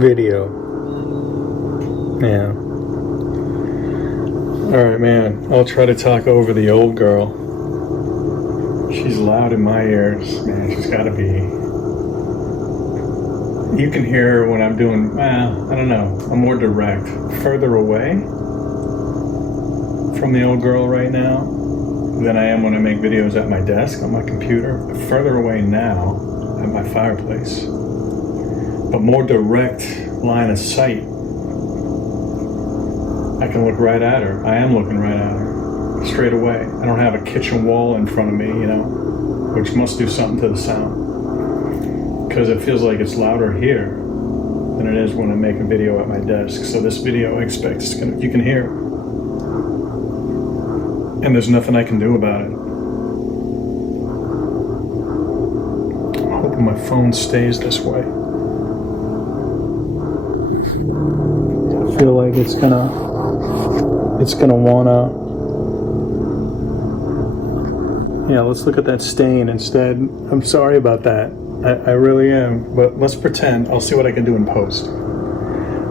video. Yeah. Alright, man. I'll try to talk over the old girl. She's loud in my ears. Man, she's gotta be. You can hear her when I'm doing, well, I don't know. I'm more direct. Further away from the old girl right now than I am when I make videos at my desk on my computer. Further away now at my fireplace. But more direct line of sight. I can look right at her. I am looking right at her. Straight away. I don't have a kitchen wall in front of me, you know, which must do something to the sound. Because it feels like it's louder here than it is when I make a video at my desk. So this video, I expect you can hear. And there's nothing I can do about it. I'm hoping my phone stays this way. I feel like it's gonna wanna. Yeah, let's look at that stain instead. I'm sorry about that. I really am. But let's pretend. I'll see what I can do in post.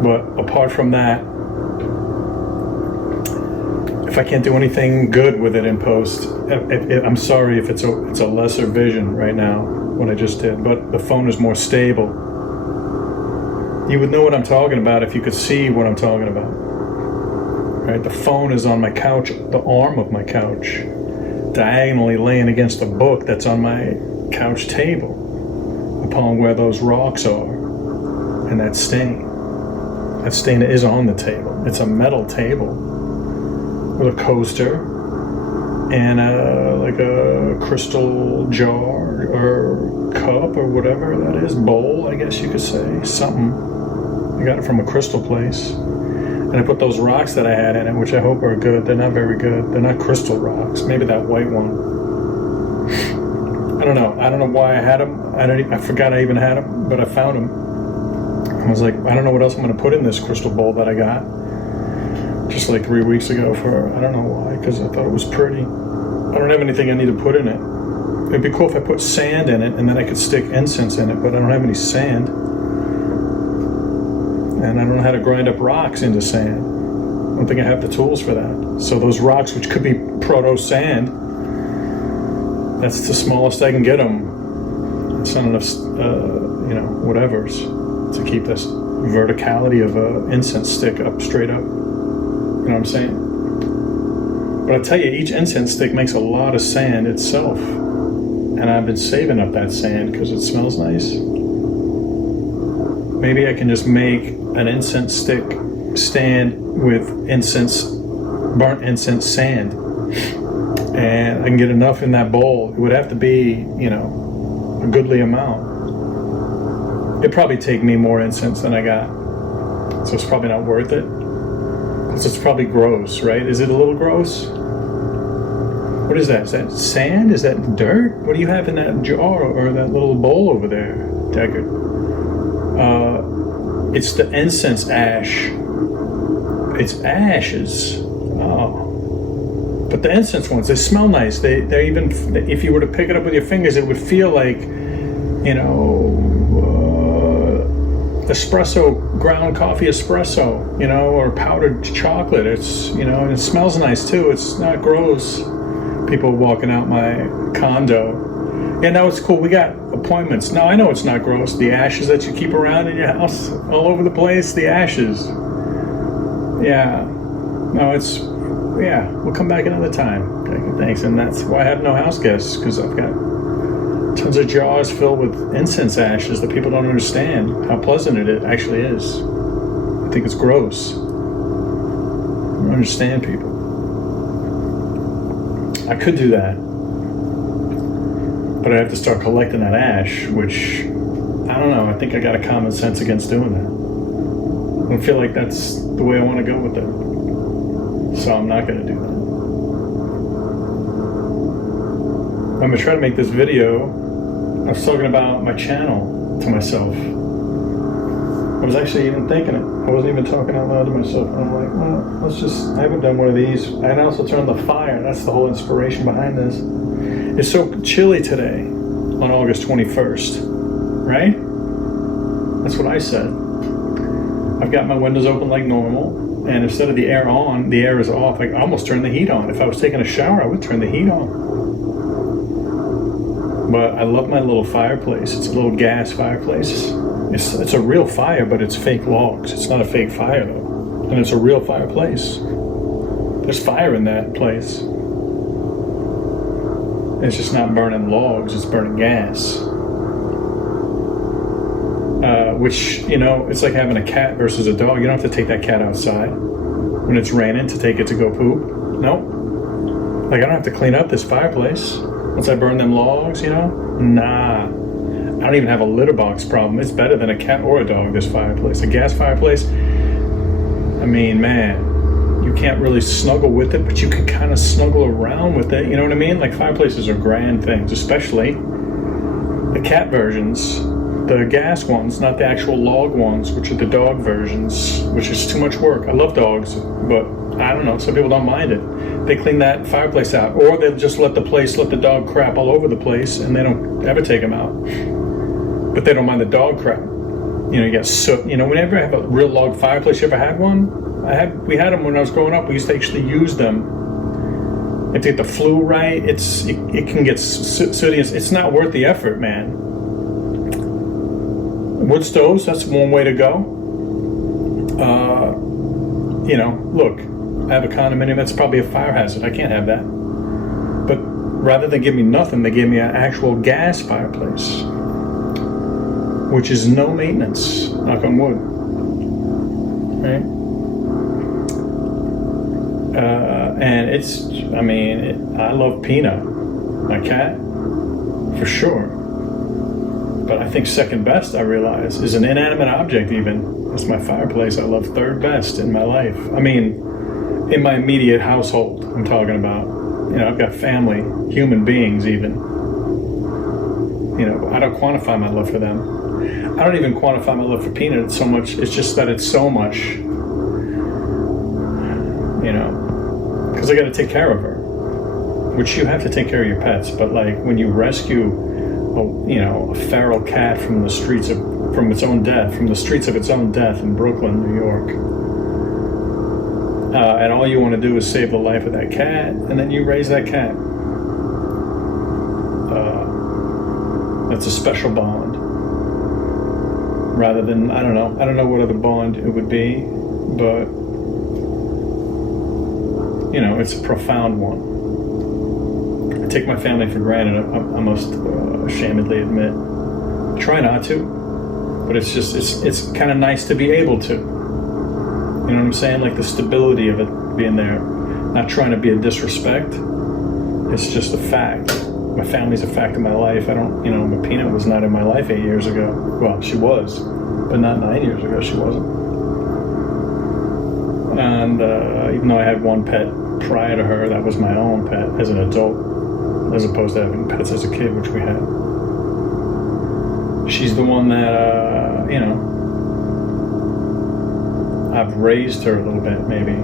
But apart from that, if I can't do anything good with it in post, I'm sorry if it's a lesser vision right now, what I just did. But the phone is more stable. You would know what I'm talking about if you could see what I'm talking about. Right? The phone is on my couch, the arm of my couch, diagonally laying against a book that's on my couch table, upon where those rocks are, and that stain. That stain is on the table. It's a metal table with a coaster and like a crystal jar or cup or whatever that is, bowl, I guess you could say, something. I got it from a crystal place. And I put those rocks that I had in it, which I hope are good. They're not very good. They're not crystal rocks. Maybe that white one. I don't know. I don't know why I had them. I forgot I even had them, but I found them. I was like, I don't know what else I'm going to put in this crystal bowl that I got. Just like 3 weeks ago for, I don't know why, because I thought it was pretty. I don't have anything I need to put in it. It'd be cool if I put sand in it and then I could stick incense in it, but I don't have any sand. And I don't know how to grind up rocks into sand. I don't think I have the tools for that. So those rocks, which could be proto-sand, that's the smallest I can get them. It's not enough, whatevers, to keep this verticality of an incense stick up, straight up. You know what I'm saying? But I tell you, each incense stick makes a lot of sand itself. And I've been saving up that sand because it smells nice. Maybe I can just make an incense stick stand with burnt incense sand. And I can get enough in that bowl. It would have to be, a goodly amount. It'd probably take me more incense than I got. So it's probably not worth it. Because it's probably gross, right? Is it a little gross? What is that? Is that sand? Is that dirt? What do you have in that jar or that little bowl over there, Deckard? It's the incense ash. It's ashes. Oh. But the incense ones, they smell nice. They're even, if you were to pick it up with your fingers, it would feel like, espresso, ground coffee espresso, or powdered chocolate. It's, and it smells nice too. It's not gross. People walking out my condo. Yeah, no, it's cool. We got appointments. No, I know it's not gross. The ashes that you keep around in your house, all over the place, the ashes. Yeah. No, we'll come back another time. Okay, thanks. And that's why I have no house guests, because I've got tons of jars filled with incense ashes that people don't understand how pleasant it actually is. I think it's gross. I don't understand people. I could do that. But I have to start collecting that ash, which, I don't know, I think I got a common sense against doing that. I don't feel like that's the way I want to go with it. So I'm not going to do that. I'm going to try to make this video. I was talking about my channel to myself. I was actually even thinking it. I wasn't even talking out loud to myself. And I'm like, well, I haven't done one of these. And I also turned the fire. That's the whole inspiration behind this. It's so chilly today on August 21st, right? That's what I said. I've got my windows open like normal, and instead of the air on, the air is off. I almost turn the heat on. If I was taking a shower, I would turn the heat on. But I love my little fireplace. It's a little gas fireplace. It's a real fire, but it's fake logs. It's not a fake fire, though. And it's a real fireplace. There's fire in that place. It's just not burning logs, it's burning gas. Which, you know, it's like having a cat versus a dog. You don't have to take that cat outside when it's raining to take it to go poop. No. Like, I don't have to clean up this fireplace once I burn them logs, you know? Nah. I don't even have a litter box problem. It's better than a cat or a dog, this fireplace. A gas fireplace, I mean, man, you can't really snuggle with it, but you can kind of snuggle around with it. You know what I mean? Like, fireplaces are grand things, especially the cat versions. The gas ones, not the actual log ones, which are the dog versions, which is too much work. I love dogs, but I don't know, some people don't mind it. They clean that fireplace out, or they'll just let the dog crap all over the place, and they don't ever take them out. But they don't mind the dog crap. You know, you got soot. You know, whenever I have a real log fireplace, you ever had one? We had them when I was growing up. We used to actually use them. If you get the flue right, it can get sooty. It's not worth the effort, man. Wood stoves, that's one way to go. You know, look, I have a condominium, that's probably a fire hazard. I can't have that. But rather than give me nothing, they gave me an actual gas fireplace, which is no maintenance, knock on wood. Right? And I love Peanut, my cat, for sure. But I think second best, I realize, is an inanimate object even. It's my fireplace. I love third best in my life. I mean, in my immediate household, I'm talking about. You know, I've got family, human beings even. You know, I don't quantify my love for them. I don't even quantify my love for Peanut so much. It's just that it's so much, you know, because I got to take care of her, which you have to take care of your pets. But like when you rescue a feral cat from the streets of its own death in Brooklyn, New York. And all you want to do is save the life of that cat, and then you raise that cat. That's a special bond. Rather than, I don't know what other bond it would be, but, you know, it's a profound one. I take my family for granted, I must ashamedly admit. I try not to, but it's kind of nice to be able to. You know what I'm saying? Like the stability of it being there. Not trying to be a disrespect. It's just a fact. My family's a fact of my life. My Peanut was not in my life 8 years ago. Well, she was, but not 9 years ago, she wasn't. And even though I had one pet prior to her, that was my own pet as an adult, as opposed to having pets as a kid, which we had. She's the one that, I've raised her a little bit, maybe.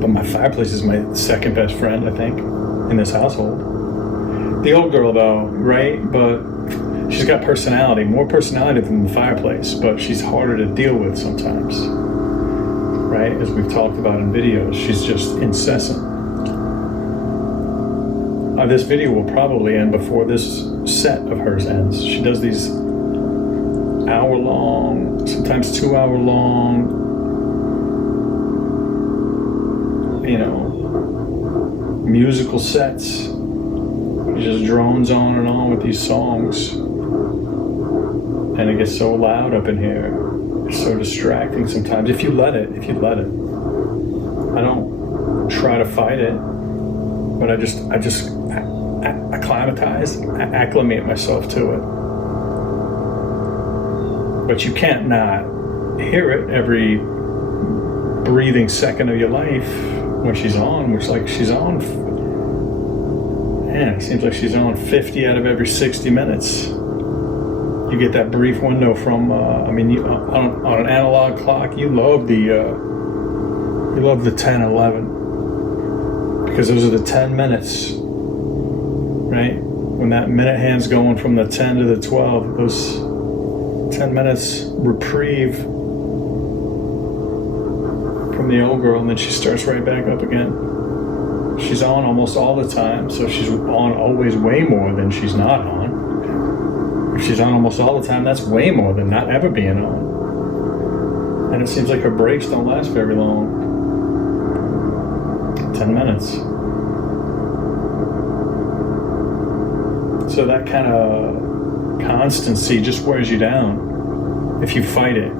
But my fireplace is my second best friend, I think, in this household. The old girl, though, right? But she's got personality, more personality than the fireplace, but she's harder to deal with sometimes. Right? As we've talked about in videos, she's just incessant. This video will probably end before this set of hers ends. She does these hour-long, sometimes 2-hour-long, musical sets. She just drones on and on with these songs. And it gets so loud up in here. It's so distracting sometimes. If you let it. I don't try to fight it, but I just acclimate myself to it. But you can't not hear it every breathing second of your life when she's on, which like she's on, man, it seems like she's on 50 out of every 60 minutes. You get that brief window from, on an analog clock, you love the 10, 11. Because those are the 10 minutes, right? When that minute hand's going from the 10 to the 12, 10 minutes reprieve from the old girl, and then she starts right back up again. She's on almost all the time, so she's on always way more than she's not on. If she's on almost all the time, that's way more than not ever being on. And it seems like her breaks don't last very long. 10 minutes. So that kind of constancy just wears you down if you fight it.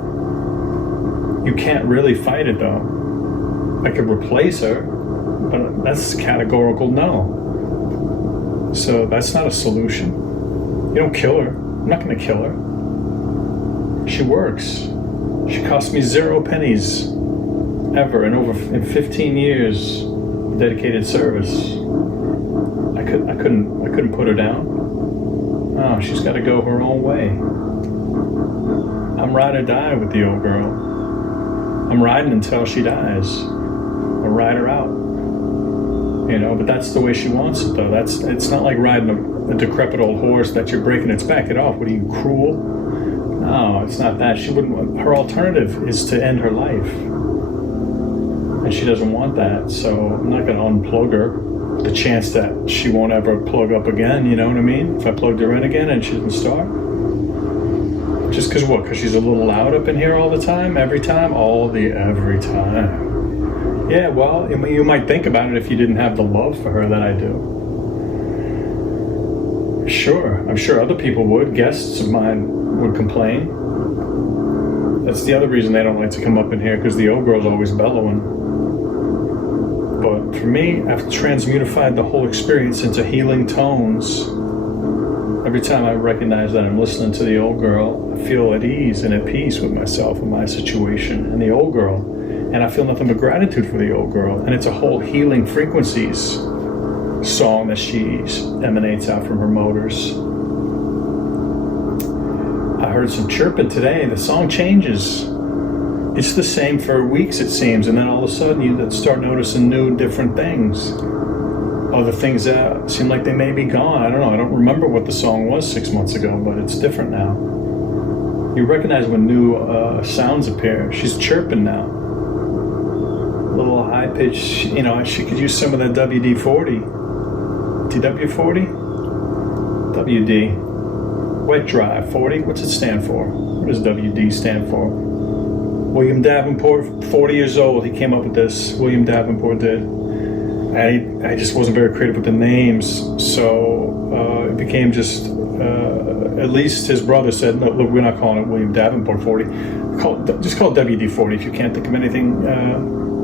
You can't really fight it though. I could replace her, but that's categorical no. So that's not a solution. You don't kill her. I'm not going to kill her. She works. She cost me 0 pennies ever in 15 years of dedicated service. I couldn't put her down. Oh, she's got to go her own way. I'm ride or die with the old girl. I'm riding until she dies. I'll ride her out. You know, but that's the way she wants it, though. It's not like riding a decrepit old horse that you're breaking its back. Get off. What are you, cruel? No, it's not that. She wouldn't. Her alternative is to end her life, and she doesn't want that. So I'm not going to unplug her. The chance that she won't ever plug up again. You know what I mean? If I plugged her in again and she didn't start, just because what? Because she's a little loud up in here all the time, every time, every time. Yeah, well, you might think about it if you didn't have the love for her that I do. Sure, I'm sure other people would. Guests of mine would complain. That's the other reason they don't like to come up in here, because the old girl's always bellowing. But for me, I've transmutified the whole experience into healing tones. Every time I recognize that I'm listening to the old girl, I feel at ease and at peace with myself and my situation and the old girl. And I feel nothing but gratitude for the old girl. And it's a whole healing frequencies song that she emanates out from her motors. I heard some chirping today. The song changes. It's the same for weeks, it seems. And then all of a sudden you start noticing new, different things. Other things that seem like they may be gone. I don't know. I don't remember what the song was 6 months ago, but it's different now. You recognize when new sounds appear. She's chirping now. A little high pitch, you know, she could use some of that WD-40. TW-40? WD. Wet dry 40? What's it stand for? What does WD stand for? William Davenport, 40 years old, he came up with this. William Davenport did. I just wasn't very creative with the names, so it became just, at least his brother said, no, look, we're not calling it William Davenport 40. Just call it WD-40 if you can't think of anything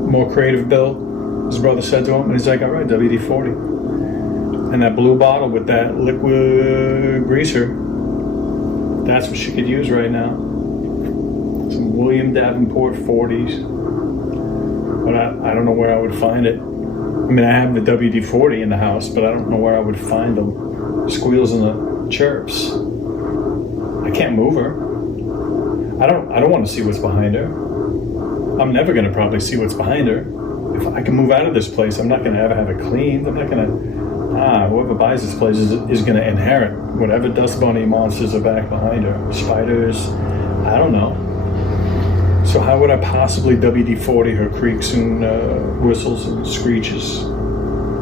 more creative, Bill. His brother said to him, and he's like, all right, WD-40. And that blue bottle with that liquid greaser, that's what she could use right now. Some William Davenport 40s. But I don't know where I would find it. I mean, I have the WD-40 in the house, but I don't know where I would find them. Squeals and the chirps. I can't move her. I don't want to see what's behind her. I'm never going to probably see what's behind her. If I can move out of this place, I'm not going to ever have it cleaned. I'm not going to... whoever buys this place is going to inherit whatever dust bunny monsters are back behind her. Spiders, I don't know. So how would I possibly WD-40 her creaks and whistles and screeches?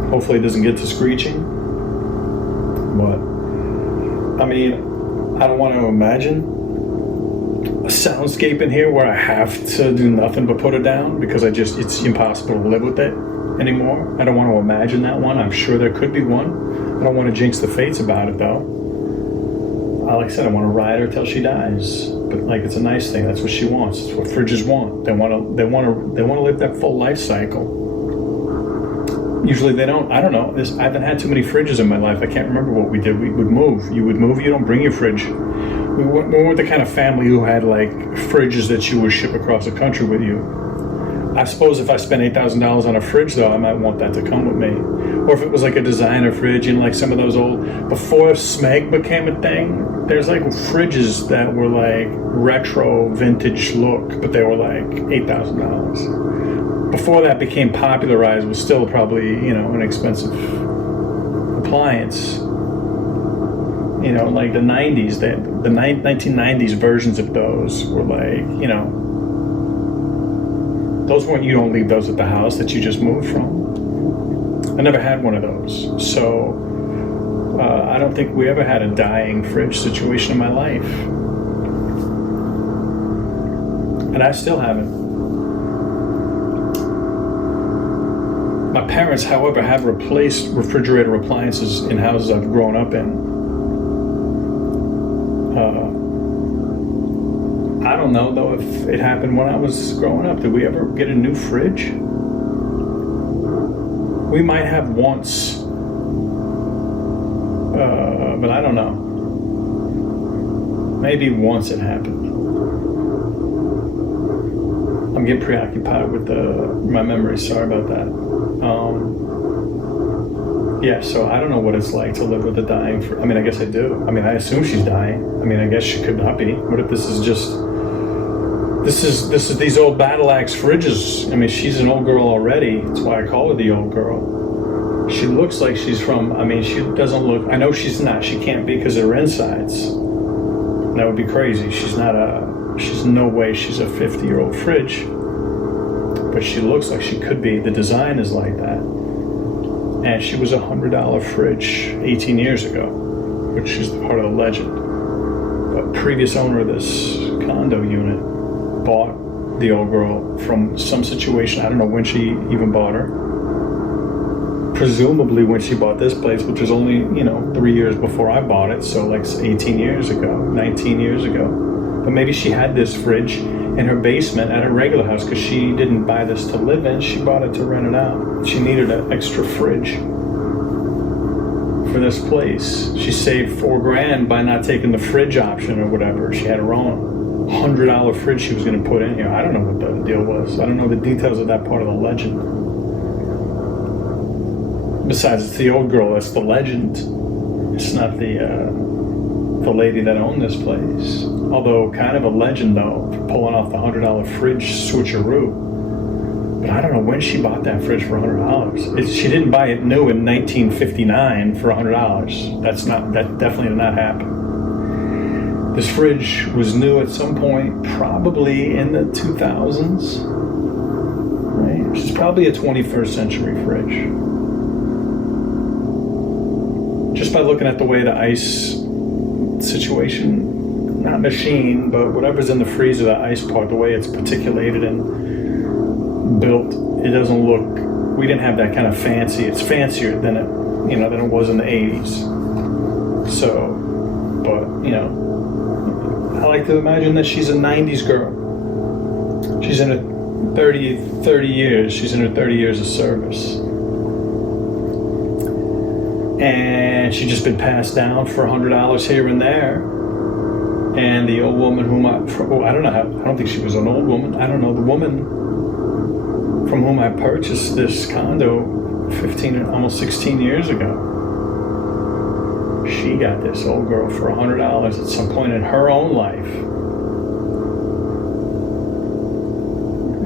Hopefully it doesn't get to screeching. But, I mean, I don't want to imagine a soundscape in here where I have to do nothing but put it down because it's impossible to live with it anymore. I don't want to imagine that one. I'm sure there could be one. I don't want to jinx the fates about it though. Like I said, I want to ride her till she dies. But like, it's a nice thing. That's what she wants. It's what fridges want. They want to live that full life cycle. Usually they don't. I don't know. I haven't had too many fridges in my life. I can't remember what we did. We would move. You would move. You don't bring your fridge. We weren't the kind of family who had like fridges that you would ship across the country with you. I suppose if I spent $8,000 on a fridge, though, I might want that to come with me. Or if it was like a designer fridge, you know, like some of those old, before Smeg became a thing, there's like fridges that were like retro vintage look, but they were like $8,000. Before that became popularized, was still probably, you know, an expensive appliance. You know, like the 90s, the 1990s versions of those were like, you know, those weren't, you don't leave those at the house that you just moved from. I never had one of those. So I don't think we ever had a dying fridge situation in my life. And I still haven't. My parents, however, have replaced refrigerator appliances in houses I've grown up in. I don't know, though, if it happened when I was growing up. Did we ever get a new fridge? We might have once. But I don't know. Maybe once it happened. I'm getting preoccupied with my memory. Sorry about that. Yeah, so I don't know what it's like to live with a dying I mean, I guess I do. I mean, I assume she's dying. I mean, I guess she could not be. What if this is just... This is these old battle axe fridges. I mean, she's an old girl already. That's why I call her the old girl. She looks like she's from... I mean, she doesn't look... I know she's not. She can't be because of her insides. That would be crazy. She's not a... She's no way she's a 50-year-old fridge. But she looks like she could be. The design is like that. And she was a $100 fridge 18 years ago, which is part of the legend. The previous owner of this condo unit bought the old girl from some situation. I don't know when she even bought her. Presumably when she bought this place, which was only, 3 years before I bought it. So like 18 years ago, 19 years ago. But maybe she had this fridge in her basement at her regular house because she didn't buy this to live in. She bought it to rent it out. She needed an extra fridge for this place. She saved $4,000 by not taking the fridge option or whatever. She had her own $100 fridge she was going to put in here. I don't know what the deal was. I don't know the details of that part of the legend. Besides, it's the old girl. That's the legend. It's not the lady that owned this place. Although kind of a legend though, for pulling off the $100 fridge switcheroo. But I don't know when she bought that fridge for $100. She didn't buy it new in 1959 for $100. That definitely did not happen. This fridge was new at some point, probably in the 2000s. Right? Which is probably a 21st century fridge. Just by looking at the way the ice situation, not machine, but whatever's in the freezer, the ice part, the way it's particulated and built, it doesn't look, we didn't have that kind of fancy. It's fancier than it was in the 80s. So, but, I like to imagine that she's a 90s girl. She's in her 30 years. She's in her 30 years of service. And she's just been passed down for $100 here and there. And the old woman I don't think she was an old woman. I don't know. The woman from whom I purchased this condo almost 16 years ago. She got this old girl for $100 at some point in her own life.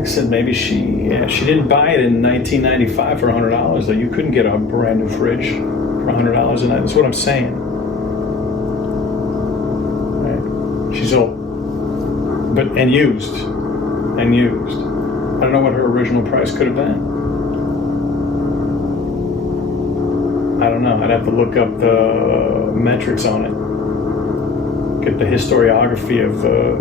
I said maybe she didn't buy it in 1995 for $100, though. You couldn't get a brand new fridge for $100, and that's what I'm saying. Right? She's old, and used. I don't know what her original price could have been. I don't know. I'd have to look up the metrics on it. Get the historiography of the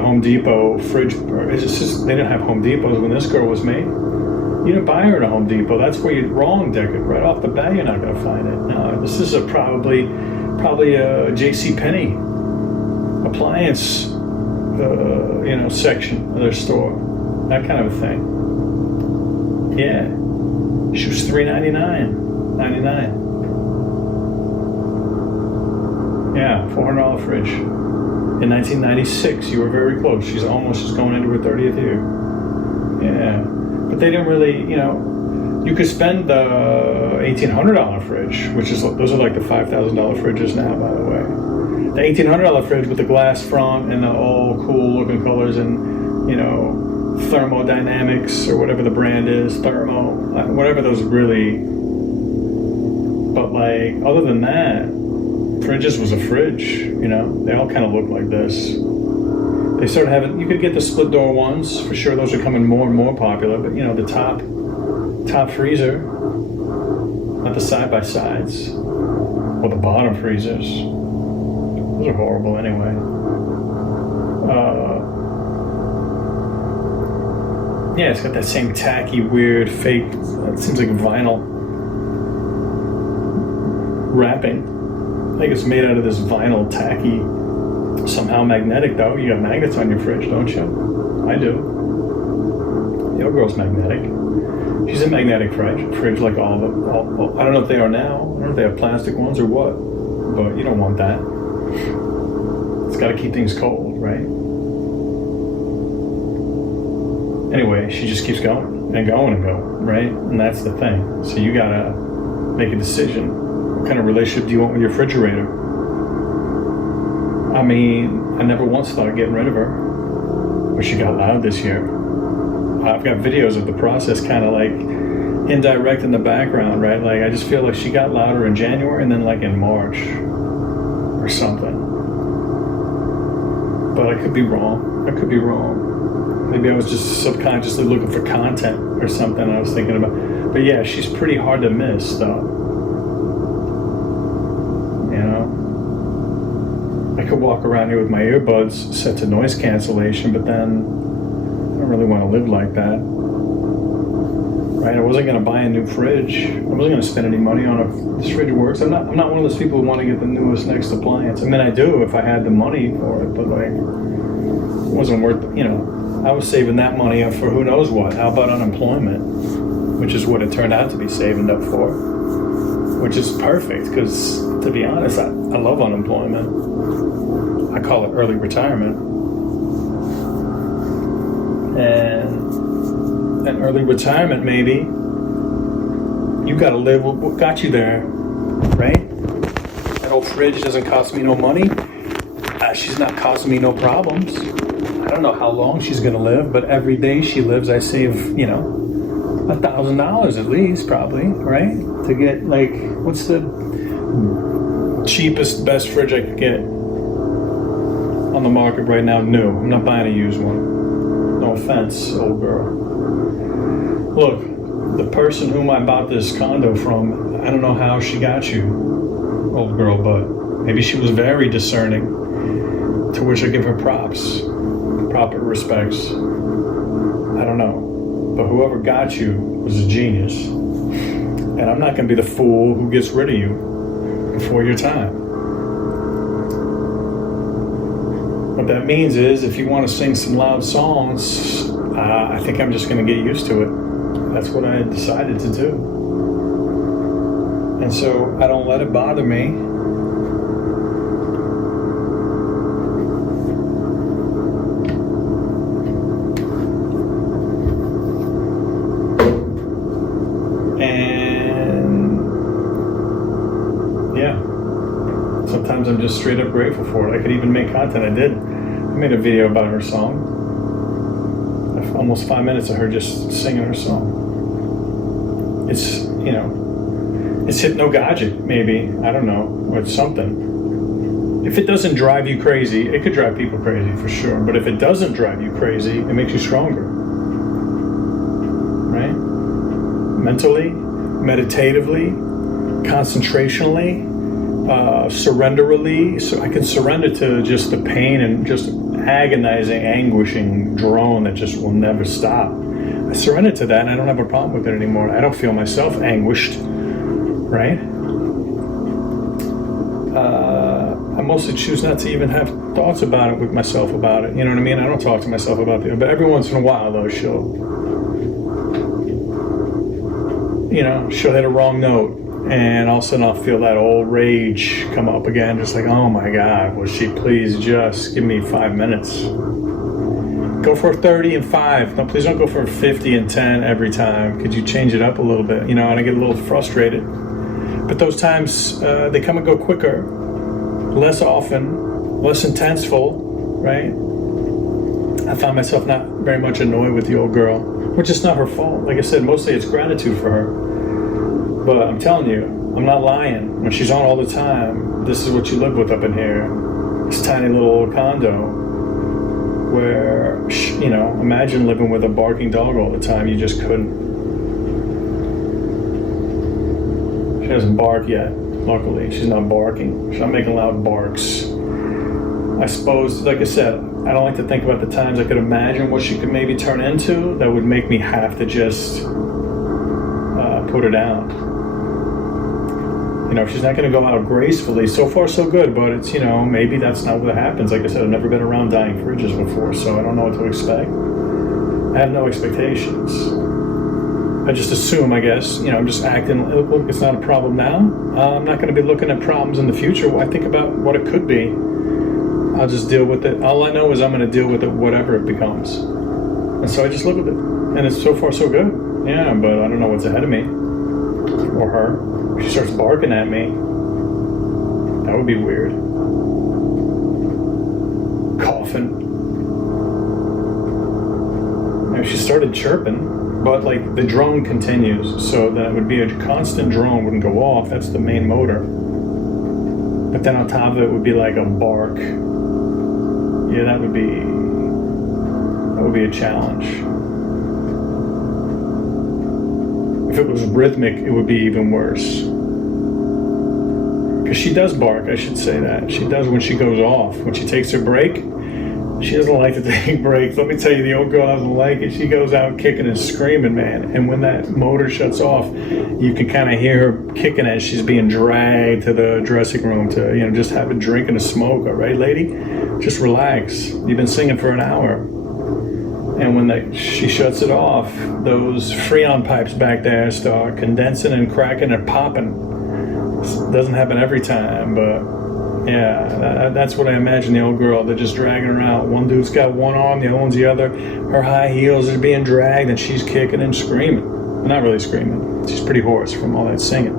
Home Depot fridge. They didn't have Home Depots when this girl was made. You didn't buy her at a Home Depot. That's where you're wrong, Deckard. Right off the bat, you're not going to find it. No, this is probably a JCPenney appliance, section of their store. That kind of a thing. Yeah, she was $399. Yeah, $400 fridge. In 1996, you were very close. She's almost just going into her 30th year. Yeah, but they didn't really, you could spend the $1,800 fridge, those are like the $5,000 fridges now, by the way. The $1,800 fridge with the glass front and the all cool looking colors and, thermodynamics or whatever the brand is, whatever those really. But like, other than that, fridges was a fridge, you know? They all kind of look like this. They started having, you could get the split door ones, for sure those are becoming more and more popular, but you know, the top freezer, not the side-by-sides, or the bottom freezers. Those are horrible anyway. Yeah, it's got that same tacky, weird, fake, it seems like vinyl wrapping. I think it's made out of this vinyl, tacky, somehow magnetic though. You got magnets on your fridge, don't you? I do. Your girl's magnetic. She's a magnetic fridge like all the, I don't know if they are now. I don't know if they have plastic ones or what, but you don't want that. It's got to keep things cold, right? Anyway, she just keeps going and going and going, right? And that's the thing. So you gotta make a decision. What kind of relationship do you want with your refrigerator? I mean, I never once thought of getting rid of her, but she got loud this year. I've got videos of the process kind of like indirect in the background, right? Like I just feel like she got louder in January and then like in March or something. But I could be wrong. I could be wrong. Maybe I was just subconsciously looking for content or something I was thinking about. But yeah, she's pretty hard to miss though. You know? I could walk around here with my earbuds set to noise cancellation, but then I don't really want to live like that. Right? I wasn't going to buy a new fridge. I wasn't going to spend any money on a, this fridge works. I'm not one of those people who want to get the newest next appliance. I mean, I do if I had the money for it, but like, it wasn't worth, you know, I was saving that money up for who knows what. How about unemployment? Which is what it turned out to be saving up for. Which is perfect, because to be honest, I love unemployment. I call it early retirement. And early retirement, maybe, you gotta live with what got you there, right? That old fridge doesn't cost me no money. She's not costing me no problems. I don't know how long she's gonna live, but every day she lives, I save, you know, $1,000 at least, probably, right? To get, like, what's the cheapest, best fridge I could get on the market right now? New. I'm not buying a used one. No offense, old girl. Look, the person whom I bought this condo from, I don't know how she got you, old girl, but maybe she was very discerning, to which I give her props. Proper respects. I don't know. But whoever got you was a genius. And I'm not going to be the fool who gets rid of you before your time. What that means is if you want to sing some loud songs, I think I'm just going to get used to it. That's what I decided to do. And so I don't let it bother me. Sometimes I'm just straight up grateful for it. I could even make content. I made a video about her song. Almost 5 minutes of her just singing her song. It's, you know, it's hypnagogic, maybe. I don't know. Or it's something. If it doesn't drive you crazy, it could drive people crazy for sure. But if it doesn't drive you crazy, it makes you stronger. Right? Mentally, meditatively, concentrationally, surrenderily, so I can surrender to just the pain and just agonizing, anguishing drone that just will never stop. I surrender to that and I don't have a problem with it anymore. I don't feel myself anguished, right? I mostly choose not to even have thoughts about it with myself about it, you know what I mean? I don't talk to myself about it, but every once in a while though, she'll hit a wrong note. And all of a sudden I'll feel that old rage come up again, just like, oh my God, will she please just give me 5 minutes? Go for 30 and 5. No, please don't go for 50 and 10 every time. Could you change it up a little bit? You know, and I get a little frustrated. But those times, they come and go quicker, less often, less intenseful, right? I find myself not very much annoyed with the old girl, which is not her fault. Like I said, mostly it's gratitude for her. But I'm telling you, I'm not lying. When she's on all the time, this is what you live with up in here. This tiny little condo where, you know, imagine living with a barking dog all the time. You just couldn't. She doesn't bark yet, luckily. She's not barking. She's not making loud barks. I suppose, like I said, I don't like to think about the times I could imagine what she could maybe turn into that would make me have to just put her down. You know, she's not going to go out gracefully. So far, so good, but it's, you know, maybe that's not what happens. Like I said, I've never been around dying fridges before, so I don't know what to expect. I have no expectations. I just assume, I guess, you know, I'm just acting, look, it's not a problem now. I'm not going to be looking at problems in the future. I think about what it could be. I'll just deal with it. All I know is I'm going to deal with it, whatever it becomes. And so I just live with it. And it's so far so good. Yeah, but I don't know what's ahead of me. Or her. If she starts barking at me, that would be weird. Coughing. If she started chirping, but like the drone continues, so that it would be a constant drone, wouldn't go off. That's the main motor. But then on top of it would be like a bark. Yeah, that would be a challenge. If it was rhythmic, it would be even worse. Because she does bark, I should say that. She does when she goes off. When she takes her break, she doesn't like to take breaks. Let me tell you, the old girl doesn't like it. She goes out kicking and screaming, man. And when that motor shuts off, you can kind of hear her kicking as she's being dragged to the dressing room to, you know, just have a drink and a smoke. All right, lady? Just relax. You've been singing for an hour. And when she shuts it off, those Freon pipes back there start condensing and cracking and popping. It doesn't happen every time, but yeah, that's what I imagine the old girl. They're just dragging her out. One dude's got one arm, the other one's the other. Her high heels are being dragged, and she's kicking and screaming. Well, not really screaming. She's pretty hoarse from all that singing.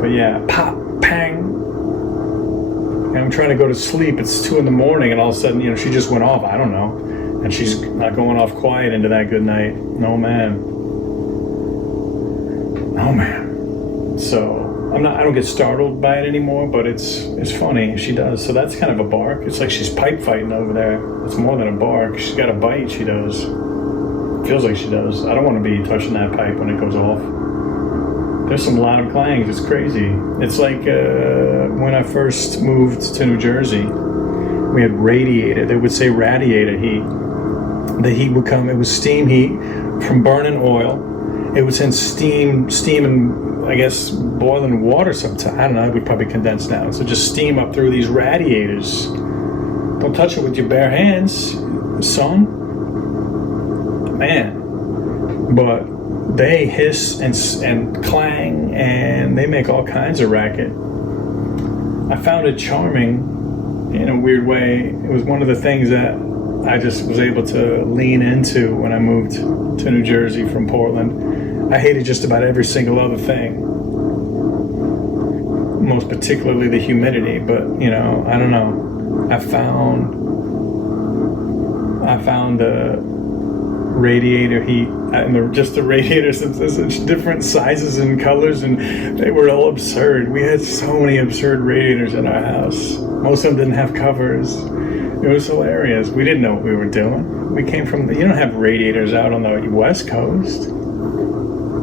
But yeah, pop, pang. And I'm trying to go to sleep. It's 2 a.m, and all of a sudden, you know, she just went off. I don't know. And she's not going off quiet into that good night. No, man. No, man. So I don't get startled by it anymore, but it's funny. She does. So that's kind of a bark. It's like she's pipe fighting over there. It's more than a bark. She's got a bite. She does. Feels like she does. I don't want to be touching that pipe when it goes off. There's some loud clangs. It's crazy. It's like when I first moved to New Jersey, we had radiator. They would say radiator heat. The heat would come. It was steam heat from burning oil. It was in steam and, I guess, boiling water sometimes. I don't know. It would probably condense down. So just steam up through these radiators. Don't touch it with your bare hands, son. Man. But they hiss and clang, and they make all kinds of racket. I found it charming in a weird way. It was one of the things that I just was able to lean into when I moved to New Jersey from Portland. I hated just about every single other thing. Most particularly the humidity, but, you know, I don't know. I found the radiator heat, and just the radiators in such different sizes and colors, and they were all absurd. We had so many absurd radiators in our house. Most of them didn't have covers. It was hilarious. We didn't know what we were doing. We came from you don't have radiators out on the West Coast.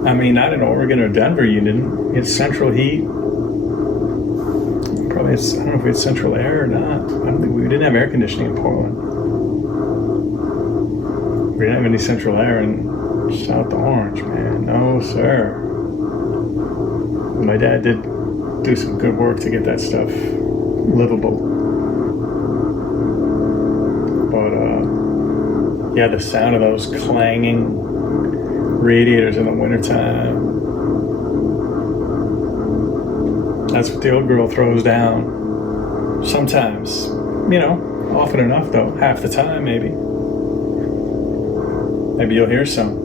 I mean, not in Oregon or Denver, you didn't. It's central heat. Probably, I don't know if we had central air or not. I don't think we didn't have air conditioning in Portland. We didn't have any central air in South Orange, man. No, sir. My dad did do some good work to get that stuff livable. But, yeah, the sound of those clanging radiators in the wintertime. That's what the old girl throws down. Sometimes. You know, often enough, though. Half the time, maybe. Maybe you'll hear some.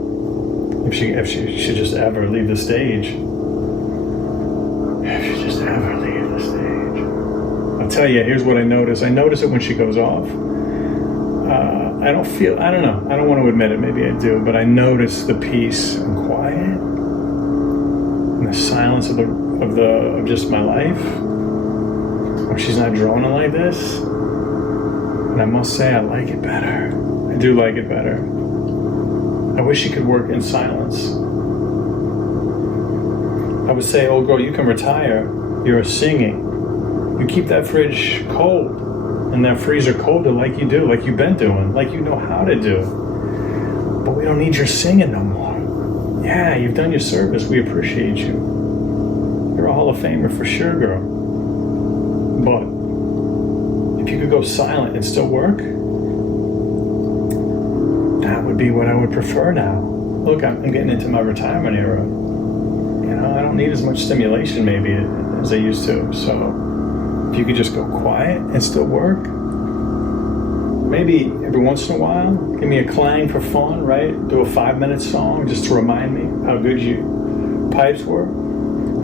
If she should just ever leave the stage. If she just ever leave the stage. I'll tell you, here's what I notice. I notice it when she goes off. I don't know. I don't want to admit it. Maybe I do. But I notice the peace and quiet. And the silence of just my life, when she's not droning like this. And I must say, I like it better. I do like it better. I wish she could work in silence. I would say, old girl, you can retire. You're singing. You keep that fridge cold and that freezer colder like you do, like you've been doing, like you know how to do. But we don't need your singing no more. Yeah, you've done your service. We appreciate you. You're a Hall of Famer for sure, girl. But if you could go silent and still work, that would be what I would prefer now. Look, I'm getting into my retirement era. You know, I don't need as much stimulation maybe as I used to. So if you could just go quiet and still work, maybe every once in a while, give me a clang for fun, right? Do a 5-minute song just to remind me how good your pipes were.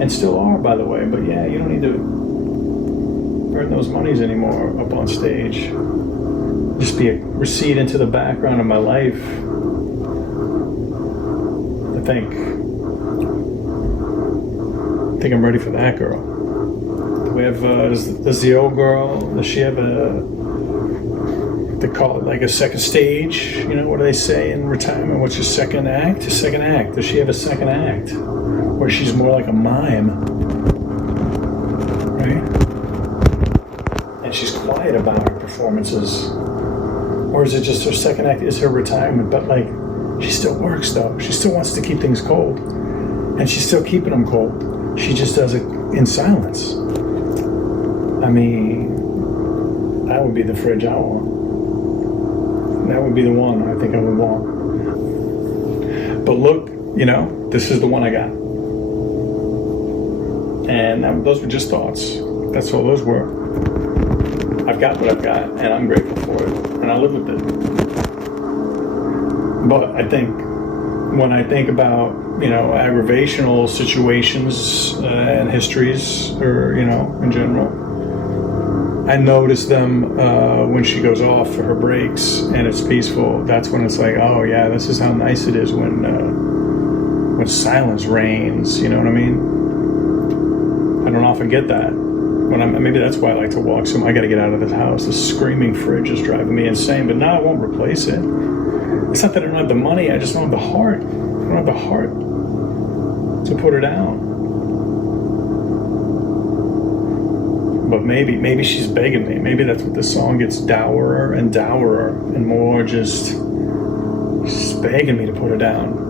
And still are, by the way. But yeah, you don't need to earn those monies anymore up on stage. Just recede into the background of my life. I think I'm ready for that, girl. Do we have, does the old girl, does she have they call it like a second stage? You know, what do they say in retirement? What's your second act? A second act. Does she have a second act? Where she's more like a mime, right? And she's quiet about her performances. Or is it just her second act is her retirement? But like, she still works though. She still wants to keep things cold. And she's still keeping them cold. She just does it in silence. I mean, that would be the fridge I want. That would be the one I think I would want. But look, you know, this is the one I got. And those were just thoughts. That's all those were. I've got what I've got, and I'm grateful for it, and I live with it. But I think, when I think about, you know, aggravational situations and histories, or, you know, in general, I notice them when she goes off for her breaks and it's peaceful. That's when it's like, oh yeah, this is how nice it is when silence reigns. You know what I mean? I don't often get that. Maybe that's why I like to walk. So I got to get out of this house. The screaming fridge is driving me insane. But now I won't replace it. It's not that I don't have the money. I just don't have the heart. I don't have the heart to put her down. But maybe she's begging me. Maybe that's what this song gets dourer and dourer and more just she's begging me to put her down.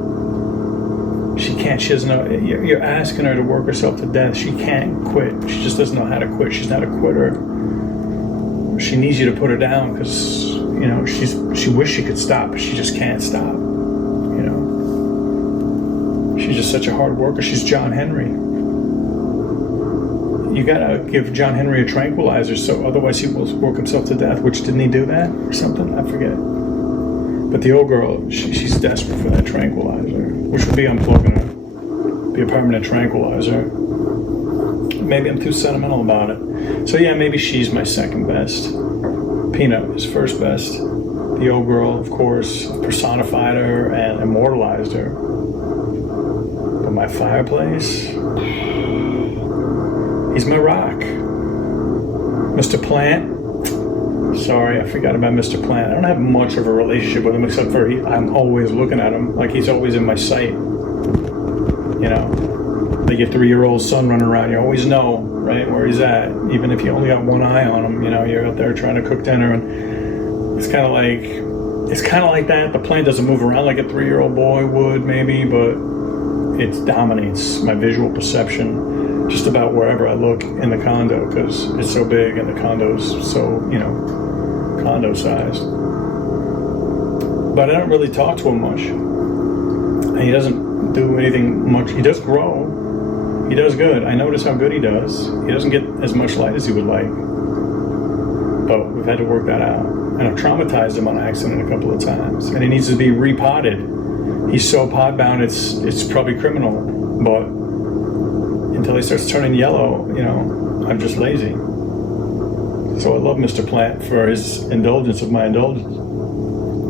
She can't, she doesn't know, you're asking her to work herself to death. She can't quit. She just doesn't know how to quit. She's not a quitter. She needs you to put her down because, you know, she wishes she could stop, but she just can't stop. You know, she's just such a hard worker. She's John Henry. You gotta give John Henry a tranquilizer, so otherwise he will work himself to death. Which, didn't he do that or something? I forget. But the old girl, she's desperate for that tranquilizer, which would be unplugging her, be a permanent tranquilizer. Maybe I'm too sentimental about it. So yeah, maybe she's my second best. Peanut is first best. The old girl, of course, personified her and immortalized her. But my Fireplace, he's my rock. Mr. Plant, sorry, I forgot about Mr. Plant. I don't have much of a relationship with him except for I'm always looking at him like he's always in my sight. You know, like your 3-year-old son running around, you always know, right, where he's at. Even if you only got one eye on him, you know, you're out there trying to cook dinner, and it's kind of like that. The plant doesn't move around like a 3-year-old boy would, maybe, but it dominates my visual perception just about wherever I look in the condo, because it's so big and the condo's so, you know, condo sized. But I don't really talk to him much. And he doesn't do anything much. He does grow. He does good. I notice how good he does. He doesn't get as much light as he would like. But we've had to work that out. And I've traumatized him on accident a couple of times. And he needs to be repotted. He's so pot bound, it's probably criminal. But until he starts turning yellow, you know, I'm just lazy. So I love Mr. Plant for his indulgence of my indulgence.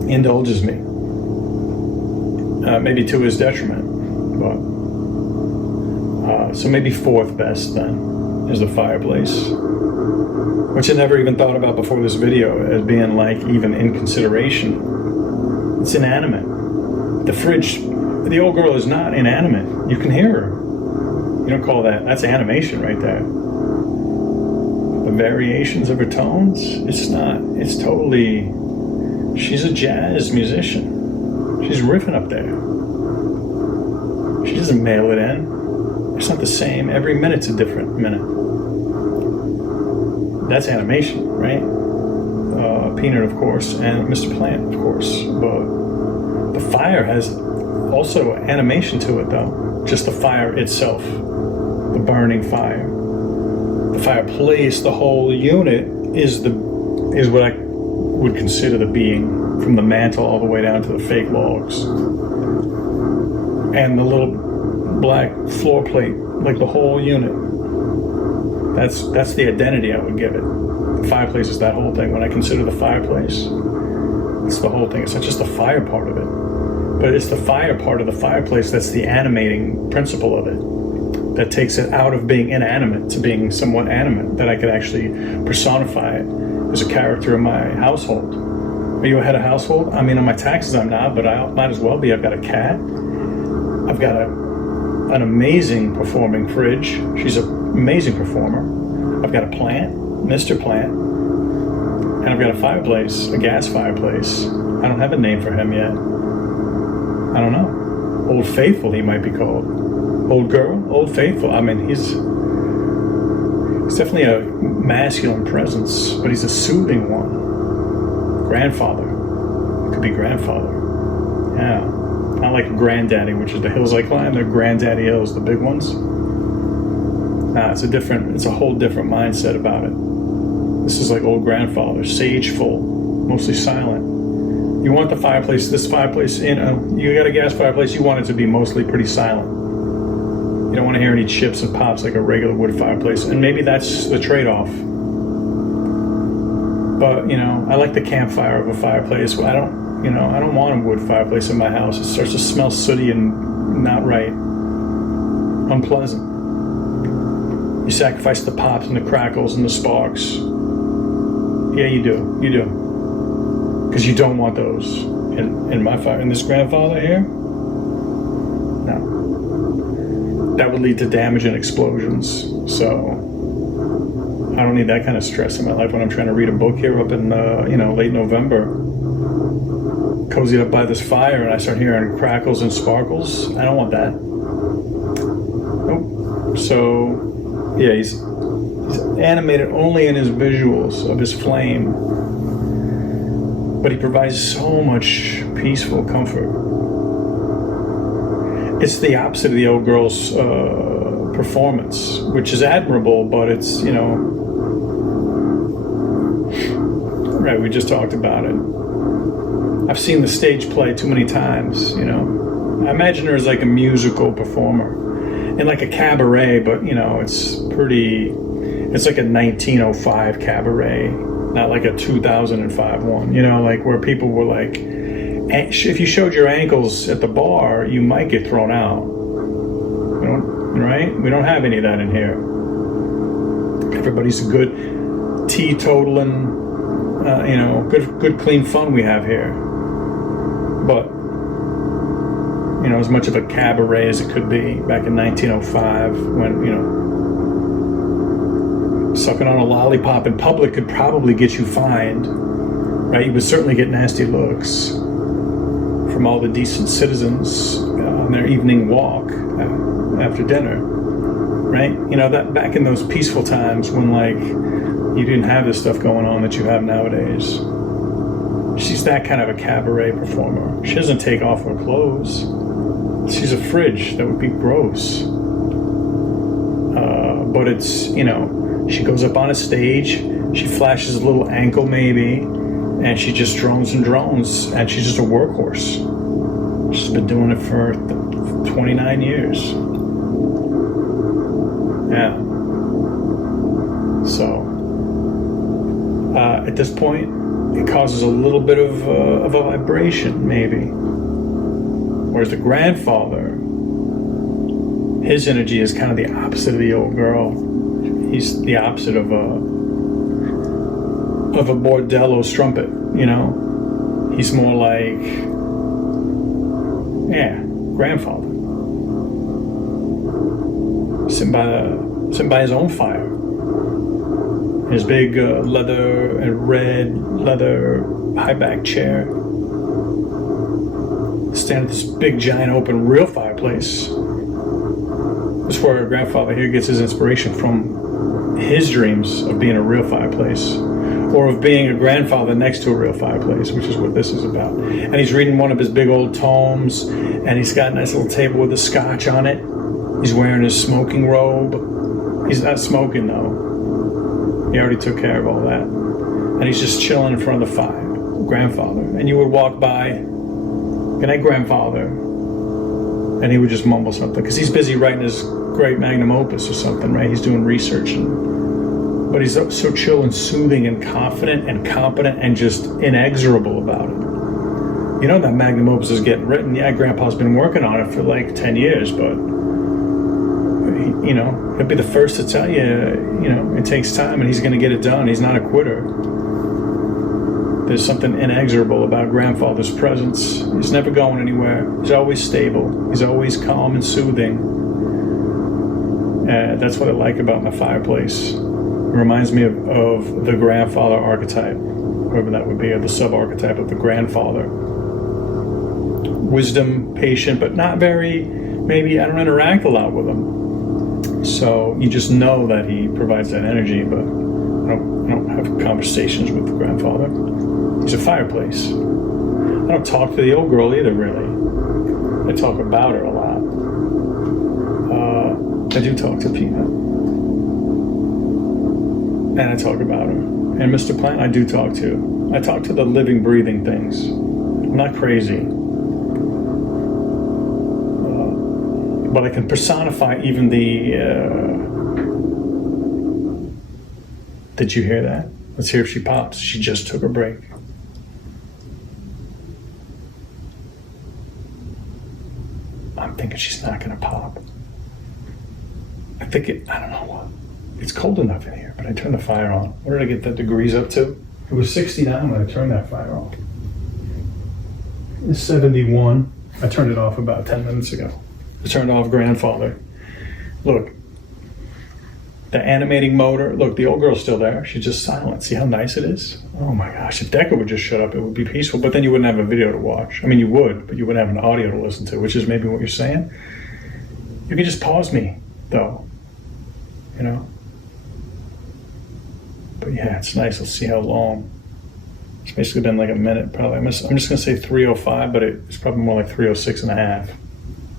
He indulges me. Maybe to his detriment, but So maybe fourth best then is the Fireplace, which I never even thought about before this video as being like even in consideration. It's inanimate. The fridge, the old girl is not inanimate. You can hear her. You don't call that's animation right there. The variations of her tones, it's not. It's totally, she's a jazz musician. She's riffing up there. She doesn't mail it in. It's not the same. Every minute's a different minute. That's animation, right? Peanut, of course, and Mr. Plant, of course. But the fire has also animation to it, though. Just the fire itself, the burning fire. The fireplace, the whole unit is what I would consider the being, from the mantle all the way down to the fake logs. And the little black floor plate, like the whole unit. That's the identity I would give it. The fireplace is that whole thing. When I consider the fireplace, it's the whole thing. It's not just the fire part of it, but it's the fire part of the fireplace that's the animating principle of it, that takes it out of being inanimate to being somewhat animate, that I could actually personify it as a character in my household. Are you a head of household? I mean, on my taxes I'm not, but I might as well be. I've got a cat. I've got an amazing performing fridge. She's an amazing performer. I've got a plant, Mr. Plant, and I've got a fireplace, a gas fireplace. I don't have a name for him yet. I don't know. Old Faithful, he might be called. Old Girl, Old Faithful. I mean, he's definitely a masculine presence, but he's a soothing one. Grandfather. Could be grandfather. Yeah. Not like Granddaddy, which is the hills I climb. They're Granddaddy hills, the big ones. Nah, it's a whole different mindset about it. This is like old grandfather, sageful, mostly silent. You want the fireplace, this fireplace, you got a gas fireplace, you want it to be mostly pretty silent. You don't want to hear any chips and pops like a regular wood fireplace, and maybe that's the trade-off. But, I like the campfire of a fireplace. I don't want a wood fireplace in my house. It starts to smell sooty and not right. Unpleasant. You sacrifice the pops and the crackles and the sparks. Yeah, you do. You do. Because you don't want those in my fire. In this grandfather here? No. That would lead to damage and explosions. So I don't need that kind of stress in my life when I'm trying to read a book here up in late November. Cozied up by this fire and I start hearing crackles and sparkles. I don't want that. Nope. So, yeah, he's animated only in his visuals of his flame, but he provides so much peaceful comfort. It's the opposite of the old girl's performance, which is admirable, but it's, right, we just talked about it. I've seen the stage play too many times, I imagine her as like a musical performer in like a cabaret, but it's like a 1905 cabaret, not like a 2005 one, like where people were like, if you showed your ankles at the bar, you might get thrown out. Right? We don't have any of that in here. Everybody's a good teetotaling, good clean fun we have here. But, as much of a cabaret as it could be back in 1905 when, sucking on a lollipop in public could probably get you fined, right? You would certainly get nasty looks from all the decent citizens on their evening walk after dinner, right? That back in those peaceful times when, you didn't have this stuff going on that you have nowadays. She's that kind of a cabaret performer. She doesn't take off her clothes. She's a fridge. That would be gross. But it's, she goes up on a stage, she flashes a little ankle maybe, and she just drones and drones, and she's just a workhorse. She's been doing it for 29 years. Yeah. So, at this point, it causes a little bit of a vibration, maybe. Whereas the grandfather, his energy is kind of the opposite of the old girl. He's the opposite of a bordello strumpet, you know? He's more like, grandfather. Sitting by his own fire. His big leather and red leather high back chair. Stand at this big giant open real fireplace. That's where grandfather here gets his inspiration from, his dreams of being a real fireplace, or of being a grandfather next to a real fireplace, which is what this is about. And he's reading one of his big old tomes, and he's got a nice little table with a scotch on it. He's wearing his smoking robe. He's not smoking though. He already took care of all that. And he's just chilling in front of the fire, grandfather. And you would walk by, "Good night, grandfather." And he would just mumble something, because he's busy writing his great magnum opus or something, right? He's doing research, but he's so chill and soothing and confident and competent and just inexorable about it. You know that magnum opus is getting written. Yeah, grandpa's been working on it for like 10 years, but he'll be the first to tell you, it takes time and he's going to get it done. He's not a quitter. There's something inexorable about grandfather's presence. He's never going anywhere. He's always stable. He's always calm and soothing. That's what I like about my fireplace. It reminds me of the grandfather archetype, whoever that would be, or the sub-archetype of the grandfather. Wisdom, patient, but not very, maybe I don't interact a lot with him. So you just know that he provides that energy, but I don't have conversations with the grandfather. He's a fireplace. I don't talk to the old girl either, really. I talk about her a lot. I do talk to Peanut. And I talk about her. And Mr. Plant, I do talk to. I talk to the living, breathing things. I'm not crazy. But I can personify even the... Did you hear that? Let's hear if she pops. She just took a break. I'm thinking she's not going to pop. I don't know what. It's cold enough in here, but I turned the fire on. What did I get the degrees up to? It was 69 when I turned that fire on. It's 71. I turned it off about 10 minutes ago. I turned off grandfather. Look, the animating motor. Look, the old girl's still there. She's just silent. See how nice it is? Oh my gosh, if Deckard would just shut up, it would be peaceful, but then you wouldn't have a video to watch. I mean, you would, but you wouldn't have an audio to listen to, which is maybe what you're saying. You can just pause me, though. But yeah, it's nice. Let's see how long. It's basically been like a minute, probably. I'm just going to say 3:05, but it's probably more like 3:06 and a half,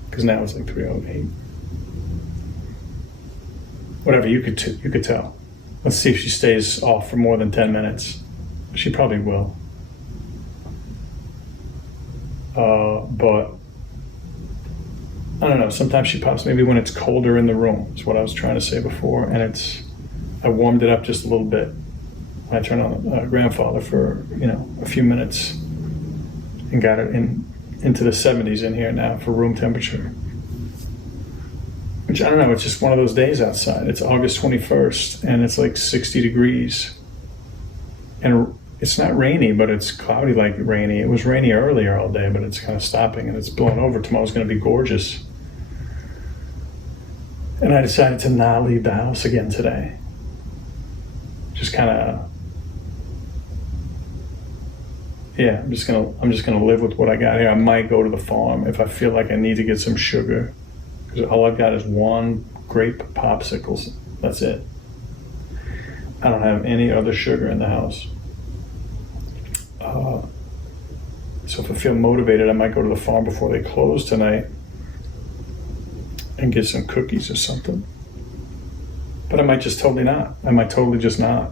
because now it's like 3:08. Whatever, you could tell. Let's see if she stays off for more than 10 minutes. She probably will. But I don't know, sometimes she pops maybe when it's colder in the room, is what I was trying to say before, and I warmed it up just a little bit. I turned on grandfather for, a few minutes and got it into the 70s in here now for room temperature. Which, I don't know, it's just one of those days outside. It's August 21st, and it's like 60 degrees. And it's not rainy, but it's cloudy like rainy. It was rainy earlier all day, but it's kind of stopping, and it's blowing over. Tomorrow's going to be gorgeous. And I decided to not leave the house again today. Just kind of, I'm just gonna live with what I got here. I might go to the farm if I feel like I need to get some sugar, because all I've got is one grape popsicles. That's it. I don't have any other sugar in the house. So if I feel motivated, I might go to the farm before they close tonight and get some cookies or something. But I might just totally not. I might totally just not.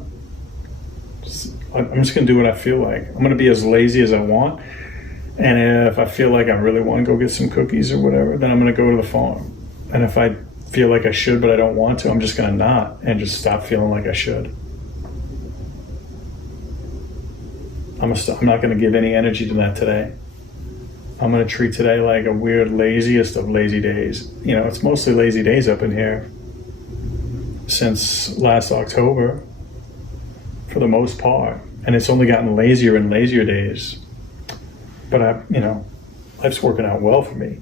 I'm just going to do what I feel like. I'm going to be as lazy as I want. And if I feel like I really want to go get some cookies or whatever, then I'm going to go to the farm. And if I feel like I should but I don't want to, I'm just going to not and just stop feeling like I should. I'm not going to give any energy to that today. I'm going to treat today like a weird laziest of lazy days. You know, it's mostly lazy days up in here since last October, for the most part. And it's only gotten lazier and lazier days. But life's working out well for me.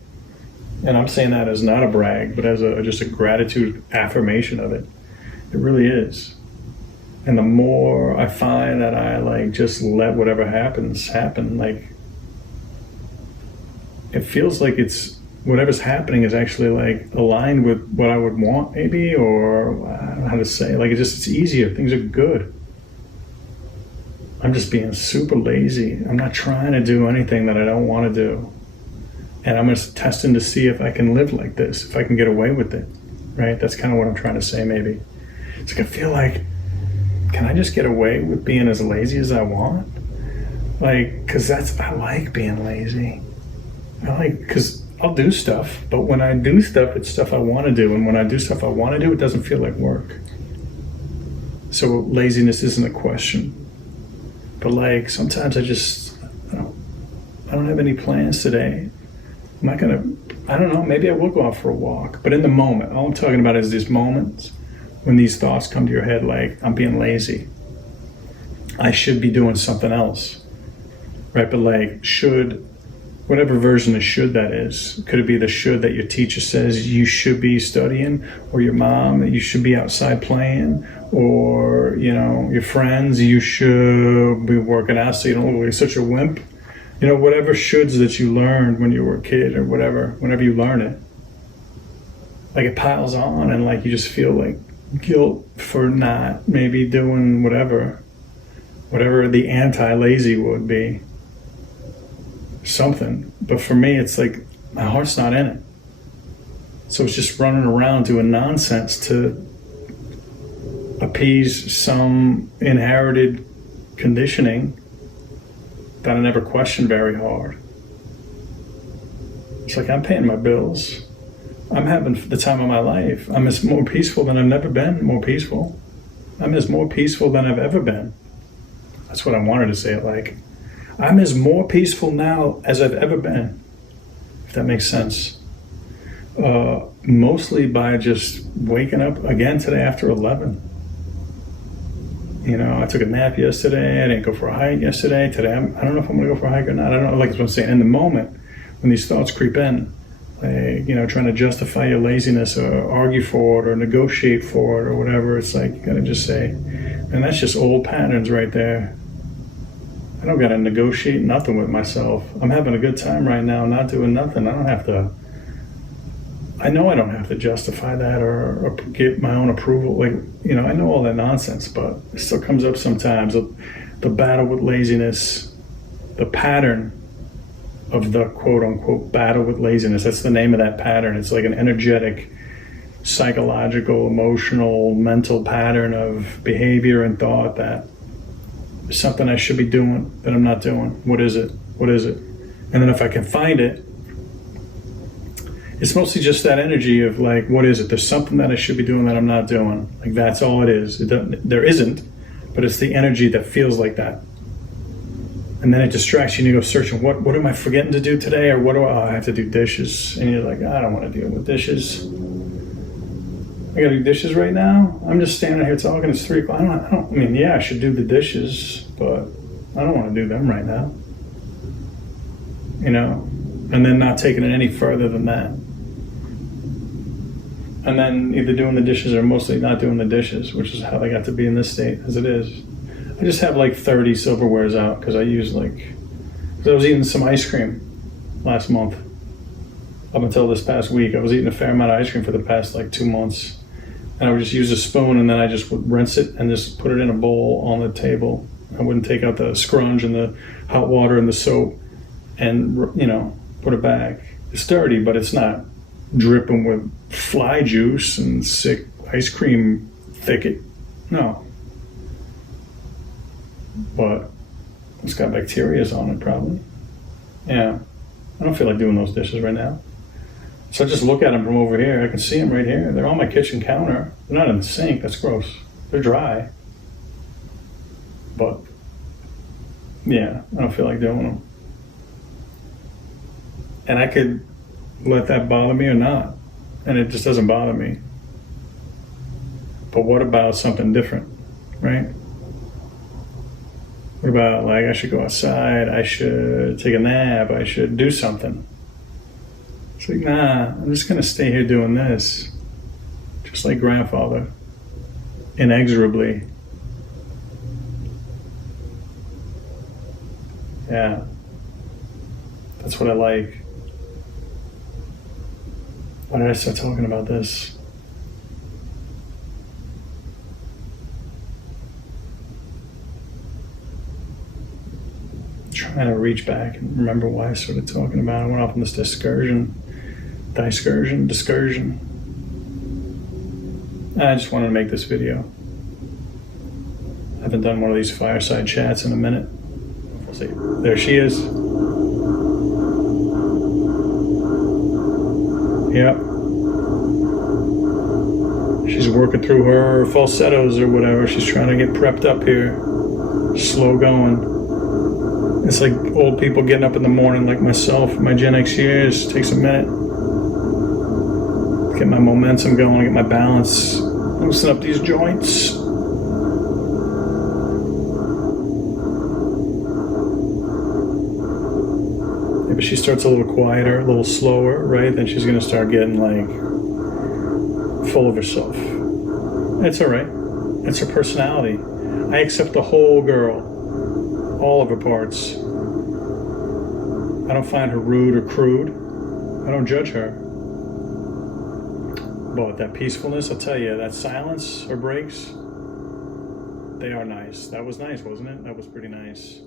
And I'm saying that as not a brag, but as just a gratitude affirmation of it. It really is. And the more I find that I just let whatever happens happen, it feels like it's whatever's happening is actually aligned with what I would want, maybe, or I don't know how to say. It's easier. Things are good. I'm just being super lazy. I'm not trying to do anything that I don't want to do. And I'm just testing to see if I can live like this, if I can get away with it, right? That's kind of what I'm trying to say, maybe. It's I feel like, can I just get away with being as lazy as I want? Because I like being lazy. Because I'll do stuff, but when I do stuff, it's stuff I want to do. And when I do stuff I want to do, it doesn't feel like work. So laziness isn't a question. But sometimes I don't have any plans today. I'm not gonna, I don't know, maybe I will go out for a walk. But in the moment, all I'm talking about is these moments when these thoughts come to your head I'm being lazy. I should be doing something else, right? But should, whatever version of should that is, could it be the should that your teacher says you should be studying, or your mom that you should be outside playing, or your friends, you should be working out so you don't look like such a wimp. Whatever shoulds that you learned when you were a kid, or whenever you learn it, it piles on, and you just feel guilt for not maybe doing whatever the anti-lazy would be. Something. But for me, it's my heart's not in it. So it's just running around doing nonsense to appease some inherited conditioning that I never questioned very hard. It's I'm paying my bills. I'm having the time of my life. I'm as more peaceful than I've never been more peaceful. I'm as more peaceful than I've ever been. That's what I wanted to say it I'm as more peaceful now as I've ever been, if that makes sense. Mostly by just waking up again today after 11. I took a nap yesterday. I didn't go for a hike yesterday. Today, I don't know if I'm going to go for a hike or not. I don't know. That's what I'm saying. In the moment, when these thoughts creep in, trying to justify your laziness or argue for it or negotiate for it or whatever, it's you got to just say, and that's just old patterns right there. I don't got to negotiate nothing with myself. I'm having a good time right now, not doing nothing. I know I don't have to justify that or get my own approval. I know all that nonsense, but it still comes up sometimes. The battle with laziness, the pattern of the quote-unquote battle with laziness. That's the name of that pattern. It's an energetic, psychological, emotional, mental pattern of behavior and thought that there's something I should be doing that I'm not doing. What is it? What is it? And then if I can find it, it's mostly just that energy of what is it? There's something that I should be doing that I'm not doing. That's all it is. There isn't, but it's the energy that feels like that. And then it distracts you and you go searching, what am I forgetting to do today? Or what do I have to do dishes? And you're I don't want to deal with dishes. I gotta do dishes right now? I'm just standing here talking, it's 3 o'clock. I should do the dishes, but I don't want to do them right now. And then not taking it any further than that. And then either doing the dishes or mostly not doing the dishes, which is how I got to be in this state as it is. I just have 30 silverwares out because I use because I was eating some ice cream last month. Up until this past week, I was eating a fair amount of ice cream for the past 2 months. And I would just use a spoon and then I just would rinse it and just put it in a bowl on the table. I wouldn't take out the scrunch and the hot water and the soap and, put it back. It's dirty, but it's not dripping with fly juice and sick ice cream thicket. No. But it's got bacteria on it probably. Yeah. I don't feel like doing those dishes right now. So I just look at them from over here. I can see them right here. They're on my kitchen counter. They're not in the sink. That's gross. They're dry. But, yeah, I don't feel like doing them. And I could let that bother me or not. And it just doesn't bother me. But what about something different, right? What about, like, I should go outside, I should take a nap, I should do something. It's like, nah, I'm just going to stay here doing this. Just like grandfather. Inexorably. Yeah. That's what I like. Why did I start talking about this? I'm trying to reach back and remember why I started talking about it. I went off on this discursion. I just wanted to make this video. I haven't done one of these fireside chats in a minute. We'll see. There she is. Yep. She's working through her falsettos or whatever. She's trying to get prepped up here. Slow going. It's like old people getting up in the morning like myself, my Gen X years. Takes a minute. Get my momentum going, get my balance. Loosen up these joints. Maybe she starts a little quieter, a little slower, right? Then she's gonna start getting like full of herself. It's all right. It's her personality. I accept the whole girl, all of her parts. I don't find her rude or crude. I don't judge her. But that peacefulness, I'll tell you, that silence or breaks, they are nice. That was nice, wasn't it? That was pretty nice.